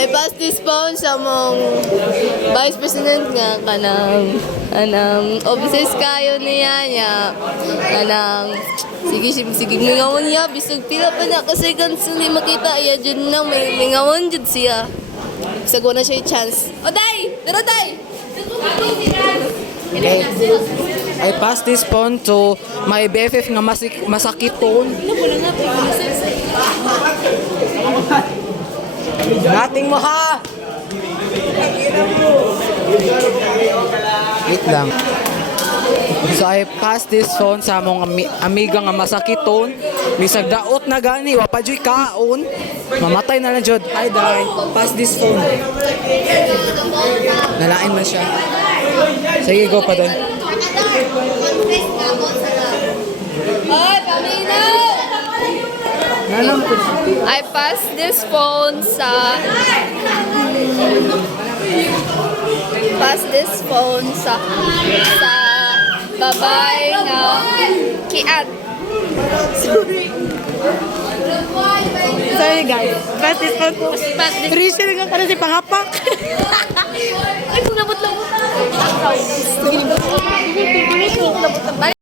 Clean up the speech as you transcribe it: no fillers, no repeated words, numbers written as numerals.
I pass this phone sa mong Vice President nga kanang offices kayo niya kanang sige ngawon niya bisag pila pa na kasi kansili makita iya jud nang may ngawon jud siya bisag wala siya chance oday dara day Okay. I pass this phone to my BFF nga masakit phone. Nating mo ha! Wait lang. So I pass this phone sa among amiga nga masakit phone. Bisag daot na gani, wapadyoy kaon. Mamatay na na jud. Hi dai, pass this phone. Nalain man siya. Sige, go pa doon. I pass this phone sa babae nga kiat. Sorry guys, pass this phone po. Risha na ka si pangapak. Ay, kung nabot lang mo.